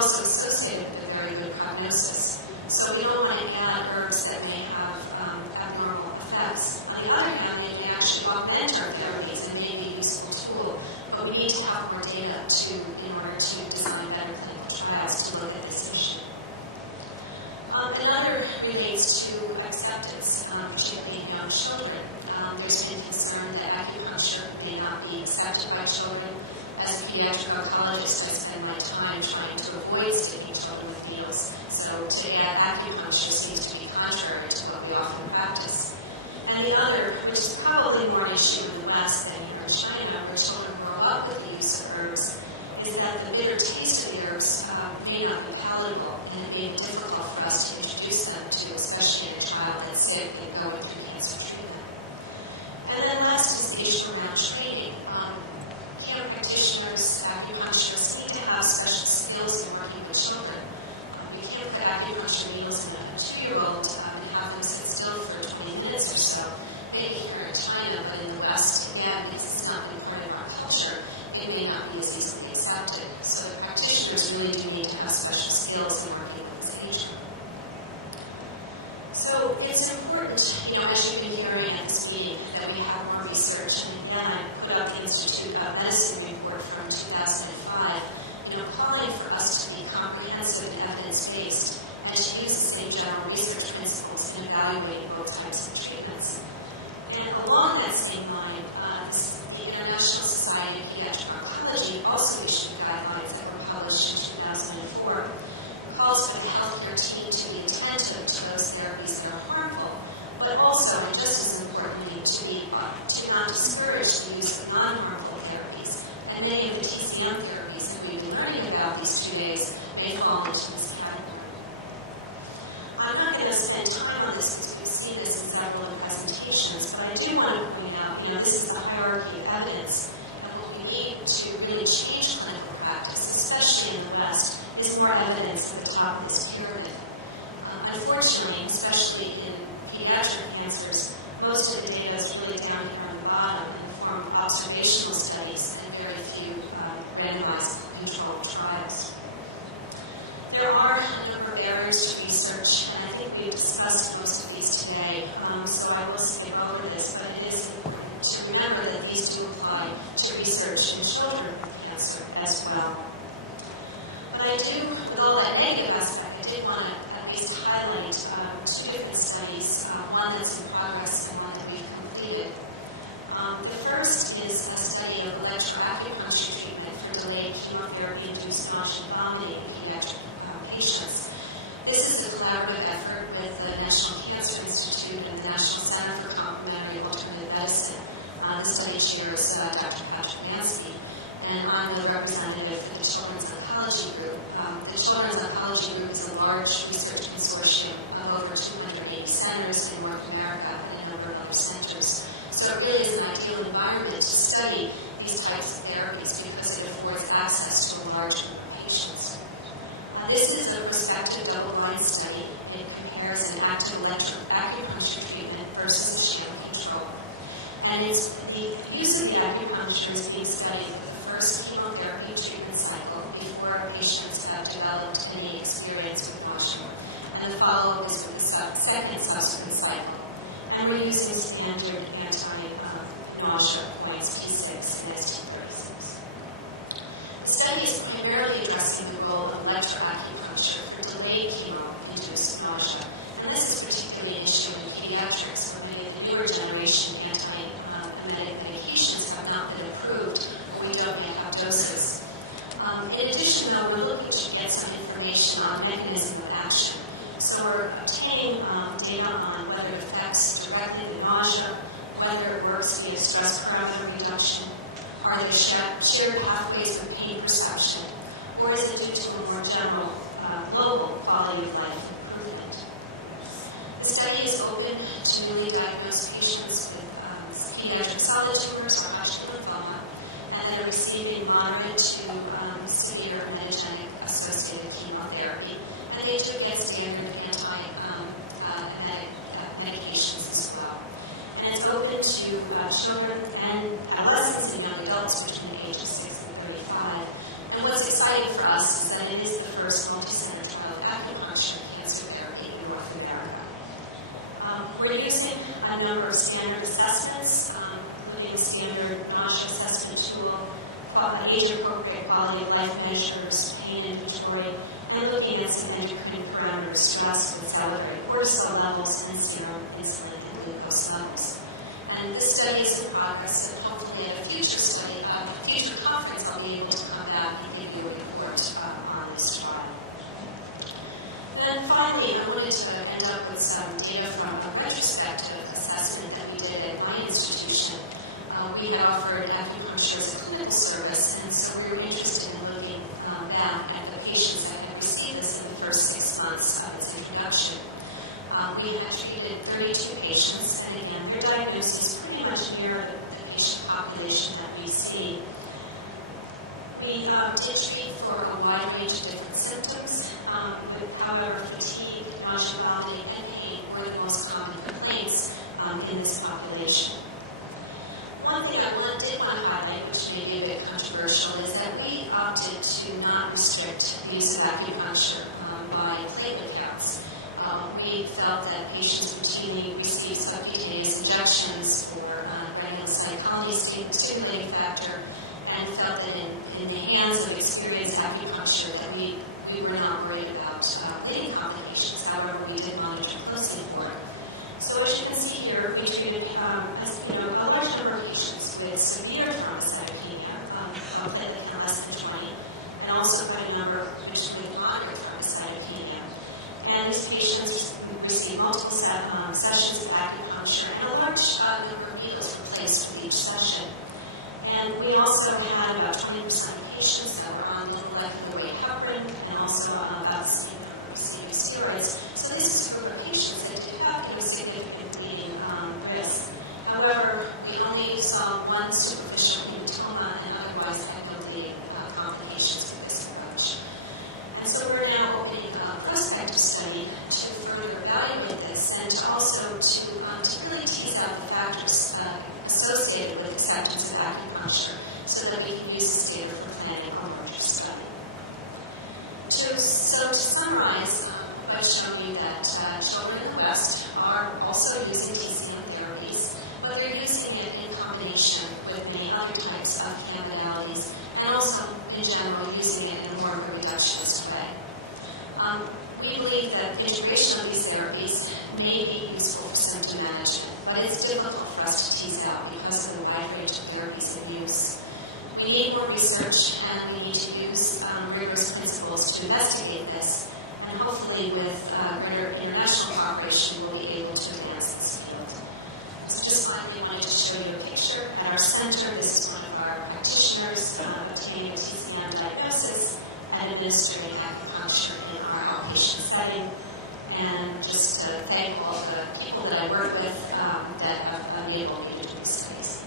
also associated with a very good prognosis. So we don't want to add herbs that may have abnormal effects. On the other hand, they may actually augment our therapies and may be a useful tool, but we need to have more data in order to design better clinical trials to look at this issue. Another relates to acceptance, particularly in young children. There's been concern that acupuncture may not be accepted by children. As a pediatric oncologist, I spend my time trying to avoid sticking children with needles. So to add acupuncture seems to be contrary to what we often practice. And the other, which is probably more an issue in the West than here in China, where children grow up with the use of herbs, is that the bitter taste of the herbs may not be palatable, and it may be difficult for us to introduce them to, especially in a child that's sick and going through cancer treatment. And then last is the issue around training. Cancer practitioners, acupuncturists need to have special skills in working with children. You can't put acupuncture needles in a 2-year-old and have them sit still for 20 minutes or so. Maybe here in China, but in the West, again, because it's not been part of our culture, it may not be as easily accepted. So the practitioners really do need to have special skills in working with this agent. So it's important, as you've been hearing at this meeting, that we have more research. And again, I put up the Institute of Medicine report from 2005, calling for us to be comprehensive and evidence-based and to use the same general research principles in evaluating both types of treatments. And along that same line, the International Society of Pediatric Oncology also issued guidelines that were published in 2004. Calls for the healthcare team to be attentive to those therapies that are harmful, but also, and just as importantly, to not discourage the use of non-harmful therapies. And many of the TCM therapies that we've been learning about these 2 days may fall into this category. I'm not going to spend time on this because we've seen this in several of the presentations, but I do want to point out, this is a hierarchy of evidence, and what we need to really change clinical practice, especially in the West, is more evidence at the top of this pyramid. Unfortunately, especially in pediatric cancers, most of the data is really down here on the bottom in the form of observational studies and very few randomized controlled trials. There are a number of areas to research, and I think we've discussed most of these today, so I will skip over this, but it is important to remember that these do apply to research in children with cancer as well. But I do, with all that negative aspect, I did want to at least highlight 2 different studies, one that's in progress and one that we've completed. The first is a study of electroacupuncture treatment for delayed chemotherapy-induced nausea and vomiting in pediatric patients. This is a collaborative effort with the National Cancer Institute and the National Center for Complementary Alternative Medicine. The study chairs Dr. Patrick Mansky, and I'm the representative for the Children's Oncology Group. The Children's Oncology Group is a large research consortium of over 280 centers in North America and a number of other centers. So it really is an ideal environment to study these types of therapies because it affords access to a large group of patients. This is a prospective double-blind study. It compares an active acupuncture treatment versus a sham control. And it's the use of the acupuncture is being studied with the first chemotherapy treatment cycle before patients have developed any experience with nausea. And the follow-up is with the second subsequent cycle. And we're using standard anti-nausea points, P6 and ST36. The study is primarily addressing the role of electroacupuncture for delayed chemo-induced nausea. And this is particularly an issue in pediatrics, where many of the newer generation anti-emetic medications have not been approved, or we don't yet have doses. In addition, though, we're looking to get some information on mechanism of action. So we're obtaining data on whether it affects directly the nausea, whether it works via stress parameter reduction, are there shared pathways of pain perception, or is it due to a more general global quality of life improvement? The study is open to newly diagnosed patients with pediatric solid tumors or Hodgkin lymphoma, and that are receiving moderate to severe metagenic associated chemotherapy. And they do get standard anti-emetic medications as well. And it's open to children and adolescents and young adults between the ages 6 and 35. And what's exciting for us is that it is the first first multi-center trial of acupuncture cancer therapy in North America. We're using a number of standard assessments, including standard nausea assessment tool, age-appropriate quality of life measures, pain inventory, and looking at some endocrine parameters, stress with salivary cortisol levels, and serum insulin and glucose levels. And this study is in progress, and hopefully at a future conference, I'll be able to come back and give you a report on this trial. Then finally, I wanted to end up with some data from a retrospective assessment that we did at my institution. We had offered acupuncture as a clinical service, and so we were interested in looking back at the patients that had received this in the first 6 months of its introduction. We had treated 32 patients, and again, their diagnoses pretty much mirror the patient population that we see. We did treat for a wide range of different symptoms. However, fatigue, nausea, vomiting, and pain were the most common complaints in this population. One thing I did want to highlight, which may be a bit controversial, is that we opted to not restrict the use of acupuncture by platelet counts. We felt that patients routinely receive subcutaneous injections for granulocyte colony stimulating factor, and felt that in the hands of experienced acupuncture that we were not worried about any complications. However, we did monitor closely for it. So as you can see here, we treated a large number of patients with severe thrombocytopenia, platelet count less than 20, and also quite a number of patients with moderate thrombocytopenia. And these patients received multiple sessions of acupuncture, and a large number of needles were placed with each session. And we also had about 20% of patients that were on low molecular weight heparin, and also about the same number receiving steroids. So this is a group of patients that did have significant bleeding risk. However, we only saw one superficial hematoma, and otherwise had no bleeding complications with this approach. And so we're now opening a prospective study to further evaluate this, and to also to really tease out the factors associated with acceptance of acupuncture, so that we can use this data for planning a larger study. So to summarize, I've shown you that children in the West are also using TCM therapies, but they're using it in combination with many other types of CAM modalities, and also, in general, using it in more of a reductionist way. We believe that the integration of these therapies may be useful for symptom management, but it's difficult for us to tease out because of the wide range of therapies in use. We need more research, and we need to use rigorous principles to investigate this, and hopefully with greater international cooperation we'll be able to advance this field. So just finally, I wanted to show you a picture at our center. This is one of our practitioners obtaining a TCM diagnosis and administering acupuncture in our outpatient setting. And just to thank all the people that I work with that have enabled me to do this studies.